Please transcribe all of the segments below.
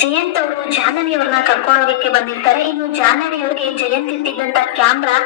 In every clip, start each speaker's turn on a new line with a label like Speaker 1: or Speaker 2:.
Speaker 1: ಜಯಂತ್ ಅವರು ಜಾಹ್ನವಿ ಅವ್ರನ್ನ ಕರ್ಕೊಂಡು ಹೋಗಕ್ಕೆ ಬಂದಿರ್ತಾರೆ. ಇನ್ನು ಜಾಹ್ನವಿ ಅವ್ರಿಗೆ ಜಯಂತ್ ಇಟ್ಟಿದ್ದಂತ ಕ್ಯಾಮ್ರಾ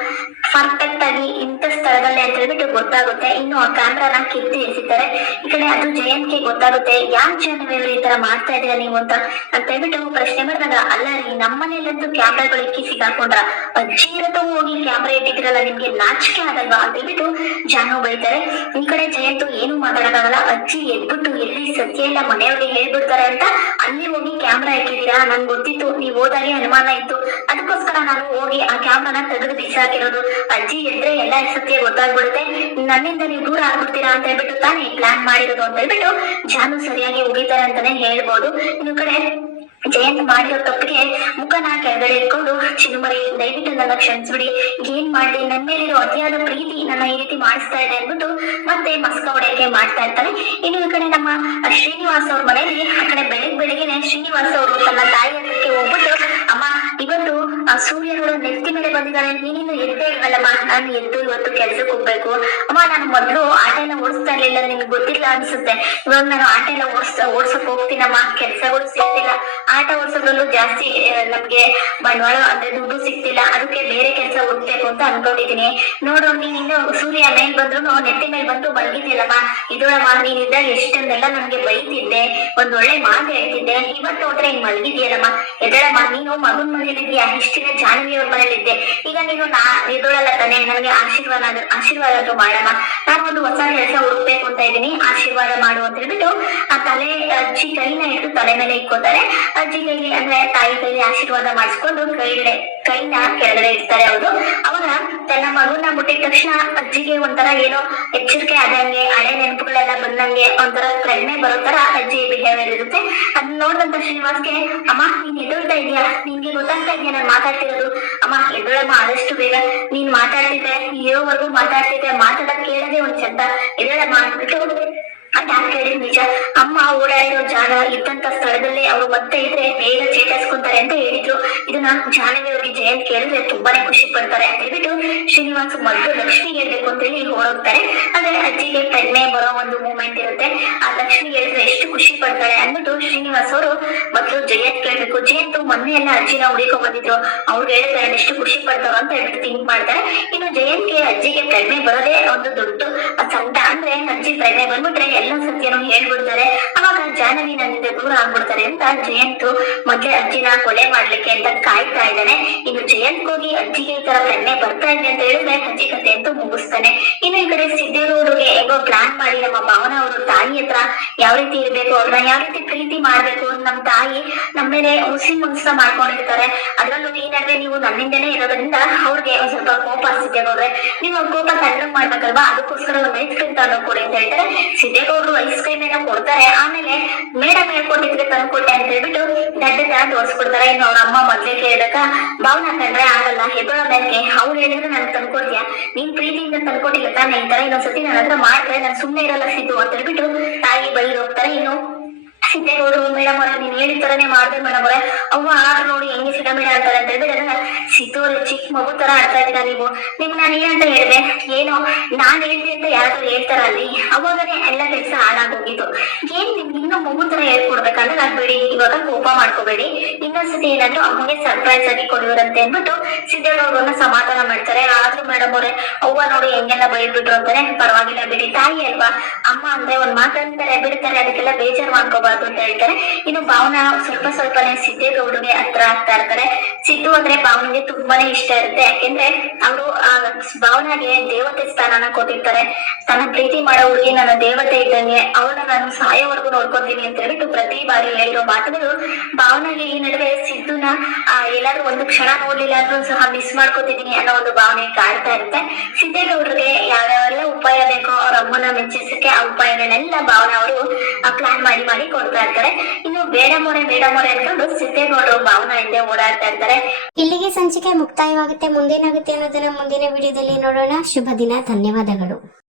Speaker 1: ಪರ್ಫೆಕ್ಟ್ ಆಗಿ ಇಂಥ ಸ್ಥಳದಲ್ಲಿ ಅಂತ ಹೇಳ್ಬಿಟ್ಟು ಗೊತ್ತಾಗುತ್ತೆ. ಇನ್ನು ಆ ಕ್ಯಾಮ್ರಾನ ಕಿತ್ತು ಇರಿಸಿದ್ದಾರೆ ಈ ಕಡೆ ಅದು ಜಯಂತ್ಗೆ ಗೊತ್ತಾಗುತ್ತೆ. ಯಾಕ್ ಜಾಹ್ನವಿ ಅವರು ಈ ತರ ಮಾಡ್ತಾ ಇದೀರಾ ನೀವು ಅಂತ ಅಂತ ಹೇಳ್ಬಿಟ್ಟು ಪ್ರಶ್ನೆ ಮಾಡಿದಾಗ, ಅಲ್ಲ ರೀ, ನಮ್ಮನೇಲಂತೂ ಕ್ಯಾಮ್ರಾಗಳು ಇಕ್ಕಿ ಸಿಗಾಕೊಂಡ್ರ ಅಜ್ಜಿ ಇರತ್ತೋ ಹೋಗಿ ಕ್ಯಾಮ್ರಾ ಇಟ್ಟಿದ್ರಲ್ಲ ನಿಮ್ಗೆ ನಾಚಿಕೆ ಆಗಲ್ವಾ? ಅಂತ ಹೇಳ್ಬಿಟ್ಟು ಜಾನು ಬೈತಾರೆ. ಈ ಕಡೆ ಜಯಂತು ಏನು ಮಾತಾಡಕ್ಕಾಗಲ್ಲ. ಅಜ್ಜಿ ಎದ್ಬಿಟ್ಟು ಎಲ್ಲಿ ಸತ್ಯ ಇಲ್ಲ, ಮನೆಯವ್ರಿಗೆ ಹೇಳ್ಬಿಡ್ತಾರೆ ಅಂತ ಅಲ್ಲಿ ಹೋಗಿ ಕ್ಯಾಮ್ರಾ ಇಟ್ಟಿದ್ದೀರಾ? ನನ್ಗೆ ಗೊತ್ತಿತ್ತು, ನೀವ್ ಹೋದಾಗೆ ಅನುಮಾನ ಇತ್ತು. ಅದಕ್ಕೋಸ್ಕರ ನಾನು ಹೋಗಿ ಆ ಕ್ಯಾಮ್ರಾನ ತೆಗೆದು ಬಿಸಾಕಿರೋದು. ಅಜ್ಜಿ ಎದ್ರೆ ಎಲ್ಲ ಸತ್ಯ ಗೊತ್ತಾಗ್ಬಿಡುತ್ತೆ. ನನ್ನಿಂದ ನೀವು ದೂರ ಆಗ್ಬಿಡ್ತೀರಾ ಅಂತ ಹೇಳ್ಬಿಟ್ಟು ತಾನೇ ಪ್ಲಾನ್ ಮಾಡಿರೋದು ಅಂತ ಹೇಳ್ಬಿಟ್ಟು ಜಾನು ಸರಿಯಾಗಿ ಉಗಿತಾರೆ ಅಂತಾನೆ ಹೇಳ್ಬೋದು. ಇನ್ನು ಕಡೆ ಜಯಂತ್ ಮಾಡಿರೋ ತಪ್ಪಿಗೆ ಮುಖನ ಕೆಳಗಡೆ ಇಟ್ಕೊಂಡು ಚಿನ್ಮರಿ ದಯವಿಟ್ಟು ನನ್ನ ಕ್ಷಮಿಸ್ಬಿಡಿ. ಏನ್ ಮಾಡ್ಲಿ ನನ್ನ ಮೇಲಿರೋ ಅತಿಯಾದ ಪ್ರೀತಿ ನನ್ನ ಈ ರೀತಿ ಮಾಡಿಸ್ತಾ ಇದೆ ಅಂದ್ಬಿಟ್ಟು ಮತ್ತೆ ಮಸ್ಕ ಹೊಡೆಯಕ್ಕೆ ಮಾಡ್ತಾ ಇರ್ತಾರೆ ಇನ್ನು ಈ ಕಡೆ ನಮ್ಮ ಶ್ರೀನಿವಾಸ್ ಅವ್ರ ಮನೆಯಲ್ಲಿ, ಆ ಕಡೆ ಬೆಳಿಗ್ಗೆ ಬೆಳಿಗ್ಗೆನೆ ಶ್ರೀನಿವಾಸ್ ಅವರು ತನ್ನ ತಾಯಿ ಹತ್ರಕ್ಕೆ ಹೋಗ್ಬಿಟ್ಟು, ಅಮ್ಮ, ಇವತ್ತು, ಆ ನೆತ್ತಿ ಮೇಲೆ ಬಂದಿದ್ದಾರೆ. ನೀನಿನ್ನು ಎದ್ದೇ ಇಲ್ವಲ್ಲಮ್ಮ ನಾನು ಎದ್ದು ಇವತ್ತು ಕೆಲ್ಸಕ್ಕೆ ಹೋಗ್ಬೇಕು. ಅಮ್ಮ, ನಾನು ಮೊದ್ಲು ಆಟ ಎಲ್ಲ ಓಡಿಸ್ತಾ ಇರ್ಲಿಲ್ಲ. ನಿಮ್ಗೆ ಗೊತ್ತಿಲ್ಲ ಅನ್ಸುತ್ತೆ. ಇವಾಗ ನಾನು ಆಟ ಎಲ್ಲ ಓಡಿಸ್ ಓಡ್ಸಕ್ ಹೋಗ್ತೀನಮ್ಮ. ಕೆಲ್ಸಗಳು ಸಿಗ್ತಿಲ್ಲ. ಆಟ ಓಡಿಸೋದ್ರಲ್ಲೂ ಜಾಸ್ತಿ ನಮ್ಗೆ ಬಂಡವಾಳ ಅಂದ್ರೆ ದುಡ್ಡು ಸಿಗ್ತಿಲ್ಲ. ಅದಕ್ಕೆ ಬೇರೆ ಕೆಲಸ ಹುಡ್ಬೇಕು ಅಂತ ಅನ್ಕೊಂಡಿದೀನಿ ನೋಡು ನೀನು ಸೂರ್ಯ ಮೇಲ್ ಬಂದ್ರು ನೆತ್ತಿ ಮೇಲೆ ಬಂದು ಮಲಗಿದ್ಯಲ್ಲಮ್ಮ ಇದೊಳಮ್ಮ ನೀನಿದ್ದ ಎಷ್ಟೊಂದೆಲ್ಲ ನನ್ಗೆ ಬೈತಿದ್ದೆ. ಒಂದ್ ಒಳ್ಳೆ ಮಾತು ಹೇಳ್ತಿದ್ದೆ. ಇವತ್ತು ಹೋದ್ರೆ ಹಿಂಗ್ ಮಲಗಿದ್ಯಲ್ಲಮ್ಮ. ಎದಳಮ್ಮ ನೀನು ಮಗನ್ ಮನೇಲಿದ್ಯಾ ಇಷ್ಟಿನ ಜಾಹ್ನವಿ ಅವ್ರ ಮನೇಲಿದ್ದೆ ಈಗ ನೀನು ನಾ ಇದೊಳಲ್ಲ ತಾನೆ ನನಗೆ ಆಶೀರ್ವಾದ ಆಶೀರ್ವಾದ ಮಾಡೋಣ. ನಾನು ಒಂದು ಹೊಸ ಕೆಲಸ ಹುಡುಕ್ಬೇಕು ಅಂತ ಇದ್ದೀನಿ. ಆಶೀರ್ವಾದ ಮಾಡು ಅಂತ ಹೇಳ್ಬಿಟ್ಟು ಆ ತಲೆ ಅಜ್ಜಿ ಕೈನ ಇಟ್ಟು ತಲೆ ಮೇಲೆ ಇಕ್ಕೋತಾರೆ. ಅಜ್ಜಿ ಕೈಗೆ ಅಂದ್ರೆ ತಾಯಿ ಕೈಲಿ ಆಶೀರ್ವಾದ ಮಾಡಿಸ್ಕೊಂಡು ಕೈಗಡೆ ಕೈನ ಕೆಳಗಡೆ ಇಡ್ತಾರೆ ಅವರು? ಅವಾಗ ತನ್ನ ಮಗುನ ಮುಟ್ಟಿದ ತಕ್ಷಣ ಅಜ್ಜಿಗೆ ಒಂಥರ ಏನೋ ಎಚ್ಚರಿಕೆ ಆದಂಗೆ, ಹಳೆ ನೆನಪುಗಳೆಲ್ಲ ಬಂದಂಗೆ ಒಂಥರ ಪ್ರಜ್ಞೆ ಬರೋ ತರ ಅಜ್ಜಿ ಬಿಹೇವಿಯರ್ ಇರುತ್ತೆ. ಅದನ್ನ ನೋಡಿದಂತ ಶ್ರೀನಿವಾಸ್ಗೆ, ಅಮ್ಮ, ನೀನ್ ಎದುರ್ತಾ ಇದೀಯಾ ನಿನ್ಗೆ ಗೊತ್ತಾಗ್ತಾ ಇದೆಯಾ ನಾನು ಮಾತಾಡ್ತಿರೋದು? ಅಮ್ಮ ಎದುರಮ್ಮ ಆದಷ್ಟು ಬೇಗ ನೀನ್ ಮಾತಾಡ್ತಿದ್ದೆ ಇರೋವರೆಗೂ ಮಾತಾಡ್ತಿದ್ದೆ, ಮಾತಾಡಕ್ ಕೇಳದೆ ಒಂದ್ ಚಂದ ಎದುರಮ್ಮ ಅಂದ್ಬಿಟ್ಟು ಅದ್ ಹೇಳಿ ನಿಜ. ಅಮ್ಮ ಓಡಾಡಿರೋ ಜಾಗ ಇದ್ದಂತ ಸ್ಥಳದಲ್ಲಿ ಅವರು ಮತ್ತೆ ಇದ್ರೆ ಬೇಗ ಚೇತರಿಸ್ಕೊಂತಾರೆ ಅಂತ ಹೇಳಿದ್ರು. ಇದನ್ನ ಜಾಹ್ನವಿ ಅವ್ರಿಗೆ ಜಯಂತ್ ಕೇಳಿದ್ರೆ ತುಂಬಾನೇ ಖುಷಿ ಪಡ್ತಾರೆ ಅಂತ ಹೇಳ್ಬಿಟ್ಟು ಶ್ರೀನಿವಾಸ್ ಮೊದಲು ಲಕ್ಷ್ಮಿ ಹೇಳ್ಬೇಕು ಅಂತ ಹೇಳಿ ಓಡೋಗ್ತಾರೆ ಆದ್ರೆ ಅಜ್ಜಿಗೆ ಪ್ರಜ್ಞೆ ಬರೋ ಒಂದು ಮೂಮೆಂಟ್ ಇರುತ್ತೆ. ಆ ಲಕ್ಷ್ಮಿ ಹೇಳಿದ್ರೆ ಎಷ್ಟು ಖುಷಿ ಪಡ್ತಾರೆ ಅಂದ್ಬಿಟ್ಟು ಶ್ರೀನಿವಾಸ್ ಅವರು ಮೊದಲು ಜಯಂತ್ ಕೇಳ್ಬೇಕು. ಜಯಂತ್ ಮೊನ್ನೆ ಎಲ್ಲ ಅಜ್ಜಿನ ಹುಡುಕೋ ಬಂದಿದ್ರು. ಅವ್ರು ಹೇಳಿದ್ರೆ ಎಷ್ಟು ಖುಷಿ ಪಡ್ತಾರೋ ಅಂತ ಹೇಳ್ಬಿಟ್ಟು ಥಿಂಕ್ ಮಾಡ್ತಾರೆ. ಇನ್ನು ಜಯಂತ್ಗೆ ಅಜ್ಜಿಗೆ ಪ್ರಜ್ಞೆ ಬರೋದೇ ಒಂದು ದೊಡ್ಡ ಸಂತ ಅಂದ್ರೆ ಅಜ್ಜಿ ಪ್ರಜ್ಞೆ ಬಂದ್ಬಿಟ್ರೆ ಎಲ್ಲ ಸತ್ಯನೂ ಹೇಳ್ಬಿಡ್ತಾರೆ. ಅವಾಗ ಜಾನವಿ ನನ್ನಿಂದ ದೂರ ಆಗ್ಬಿಡ್ತಾರೆ ಅಂತ ಜಯಂತ್ ಮೊದ್ಲೇ ಅಜ್ಜಿನ ಕೊಲೆ ಮಾಡ್ಲಿಕ್ಕೆ ಅಂತ ಕಾಯ್ತಾ ಇದ್ದಾನೆ. ಇನ್ನು ಜಯಂತ್ ಹೋಗಿ ಅಜ್ಜಿಗೆ ಈ ತರ ಕಣ್ಣೆ ಬರ್ತಾ ಇದೆ ಅಂತ ಹೇಳಿದ್ರೆ ಅಜ್ಜಿ ಕತೆ ಅಂತೂ ಮುಗಿಸ್ತಾನೆ. ಇನ್ನು ಈ ಕಡೆ ಸಿದ್ದೇಗೌಡರಿಗೆ ಹೇಗೋ ಪ್ಲಾನ್ ಮಾಡಿ ನಮ್ಮ ಭಾವನ ಅವರು ತಾಯಿ ಹತ್ರ ಯಾವ ರೀತಿ ಇರ್ಬೇಕು, ಅವ್ರನ್ನ ಯಾವ ರೀತಿ ಪ್ರೀತಿ ಮಾಡ್ಬೇಕು ನಮ್ ತಾಯಿ ನಮ್ಮ ಮೇಲೆ ಹುಸಿ ಮುನ್ಸ ಮಾಡ್ಕೊಂಡಿರ್ತಾರೆ. ಅದ್ರಲ್ಲೂ ಈ ನೀವು ನನ್ನಿಂದನೇ ಇರೋದ್ರಿಂದ ಅವ್ರಿಗೆ ಒಂದ್ ಸ್ವಲ್ಪ ಕೋಪ ಸಿದ್ದೇಗೌಡ್ರೆ ನೀವು ಕೋಪ ತಣ್ಣಗ್ ಮಾಡ್ಬೇಕಲ್ವಾ? ಅದಕ್ಕೋಸ್ಕರ ಒಂದು ಐಸ್ ಕ್ರೀಮ್ ಅಂತ ಹೇಳ್ತಾರೆ. ಸಿದ್ದೇಗೌಡರು ಐಸ್ ಕ್ರೀಮ್ ಏನೋ ಕೊಡ್ತಾರೆ. ಆಮೇಲೆ ಮೇಡಮ್ ಹೇಳ್ಕೊಟ್ಟಿದ್ರೆ ತಂದ್ಕೊಟ್ಟೆ ಅಂತ ಹೇಳ್ಬಿಟ್ಟು ದಡ್ಡ ತರ ತೋರಿಸ್ಕೊಡ್ತಾರೆ. ಇನ್ನು ಅವ್ರ ಅಮ್ಮ ಮೊದ್ಲೇ ಕೇಳಿದಾಗ, ಭಾವನಾ ಕಂಡ್ರೆ ಆಗಲ್ಲ. ಹೆಬ್ಬಳ ಬ್ಯಾಂಕೆ ಅವ್ರು ಹೇಳಿದ್ರೆ ನಾನು ತಂದ್ಕೊಡ್ತೀಯ? ನೀನ್ ಪ್ರೀತಿಯಿಂದ ತಂದ್ಕೊಟ್ಟಿಲ್ಲ ತಾನೇ ಈ ತರ ಇನ್ನೊಂದ್ಸತಿ ನನ್ನ ಹತ್ರ ಮಾಡಿದ್ರೆ ನಾನು ಸುಮ್ನೆ ಇರಲ್ಲ ಸಿದ್ದು ಅಂತ ಹೇಳ್ಬಿಟ್ಟು ತಾಯಿ ಬೈದು ಹೋಗ್ತಾರೆ. ಇನ್ನು ಸಿದ್ದೇಗೌಡರು ಮೇಡಮ್ ಅವ್ರೆ, ನೀನ್ ಹೇಳಿದ ತರನೇ ಮಾಡ್ದೆ ಮೇಡಮ್ ಅವ್ರೆ. ಅವ್ವ ಆಗ ನೋಡಿ ಹೆಂಗೆ ಸಿಡಬೇಡ ಅಂತಾರೆ ಅಂತ ಹೇಳಿದ್ರೆ ಸಿದ್ದು ಅವ್ರೆ, ಚಿಕ್ಕ ಮಗು ತರ ಆಡ್ತಾ ಇದ್ದೀರಾ ನೀವು? ನಿಮ್ ನಾನು ಏನಂತ ಹೇಳಿದೆ? ಏನು? ನಾನ್ ಹೇಳಿದೆ ಅಂತ ಯಾರಾದ್ರೂ ಹೇಳ್ತಾರ ಅಲ್ಲಿ? ಅವಾಗನೇ ಎಲ್ಲ ಕೆಲಸ ಹಾಳಾಗೋಗಿದ್ದು ಏನ್ ನಿಮ್ ಇನ್ನೂ ಮಗು ತರ ಹೇಳ್ಕೊಡ್ಬೇಕಂದ್ರೆ ಬಿಡಿ, ಇವಾಗ ಕೋಪ ಮಾಡ್ಕೋಬೇಡಿ. ಇನ್ನೊಂದ್ಸತಿ ಏನಾದ್ರು ಅಮ್ಮಗೆ ಸರ್ಪ್ರೈಸ್ ಆಗಿ ಕೊಡುವರಂತೆ ಅಂದ್ಬಿಟ್ಟು ಸಿದ್ದೇಗೌಡರನ್ನ ಸಮಾಧಾನ ಮಾಡ್ತಾರೆ. ಆದ್ರೂ ಮೇಡಮ್ ಅವ್ರೆ, ಅವ್ವ ನೋಡಿ ಹೆಂಗೆಲ್ಲ ಬೈದ್ಬಿಟ್ರು ಅಂತಾನೆ ಪರವಾಗಿಲ್ಲ ಬಿಡಿ. ತಾಯಿ ಅಲ್ವಾ? ಅಮ್ಮ ಅಂದ್ರೆ ಒಂದ್ ಮಾತಂತಾರೆ, ಬಿಡ್ತಾರೆ, ಅದಕ್ಕೆಲ್ಲ ಬೇಜಾರ್ ಮಾಡ್ಕೋಬಾರ್ದು. ಅಂತ ಹೇಳ್ತಾರೆ. ಇನ್ನು ಭಾವನ ಸ್ವಲ್ಪ ಸ್ವಲ್ಪನೇ ಸಿದ್ದೇಗೌಡಗೆ ಹತ್ರ ಆಗ್ತಾ ಇರ್ತಾರೆ. ಸಿದ್ದು ಅಂದ್ರೆ ಭಾವನಿಗೆ ತುಂಬಾನೇ ಇಷ್ಟ ಇರುತ್ತೆ. ಯಾಕೆಂದ್ರೆ ಅವರು, ಆ, ಭಾವನಾಗೆ ದೇವತೆ ಸ್ಥಾನನ ಕೊಟ್ಟಿರ್ತಾರೆ. ತನ್ನ ಪ್ರೀತಿ ಮಾಡೋ ಹುಡುಗಿ ನನ್ನ ದೇವತೆ ಇದ್ದಂಗೆ, ಅವಳನ್ನ ನಾನು ಸಾಯೋವರೆಗೂ ನೋಡ್ಕೊತೀನಿ ಅಂತ ಹೇಳ್ಬಿಟ್ಟು ಪ್ರತಿ ಬಾರಿ ಹೇಳಿರೋ ಮಾತುಗಳು ಭಾವನಾಗೆ ಈ ನಡುವೆ ಸಿದ್ದುನ ಎಲ್ಲಾದ್ರೂ ಒಂದು ಕ್ಷಣ ನೋಡ್ಲಿಲ್ಲ ಅಂದ್ರೂ ಸಹ ಮಿಸ್ ಮಾಡ್ಕೋತಿದೀನಿ ಅನ್ನೋ ಒಂದು ಭಾವನೆ ಕಾಡ್ತಾ ಇರುತ್ತೆ. ಅವ್ರ ಅಮ್ಮನ ಮೆಚ್ಚಿಸಕ್ಕೆ ಆ ಉಪಾಯಗಳನ್ನೆಲ್ಲ ಭಾವನ ಅವರು ಪ್ಲಾನ್ ಮಾಡಿ ಮಾಡಿ ಕೊಡ್ತಾ ಇರ್ತಾರೆ. ಇನ್ನು ಬೇಡ ಮೊರೆ ಬೇಡ ಮೊರೆ ಅನ್ಕೊಂಡು ಸಿದ್ದೇಗೌಡರು ಭಾವನ ಹಿಂದೆ ಓಡಾಡ್ತಾ ಇರ್ತಾರೆ.
Speaker 2: ಇಲ್ಲಿಗೆ ಸಂಚಿಕೆ ಮುಕ್ತಾಯವಾಗುತ್ತೆ. ಮುಂದೇನಾಗುತ್ತೆ ಅನ್ನೋದನ್ನ ಮುಂದಿನ ವಿಡಿಯೋದಲ್ಲಿ ನೋಡೋಣ. ಶುಭ ದಿನ, ಧನ್ಯವಾದಗಳು.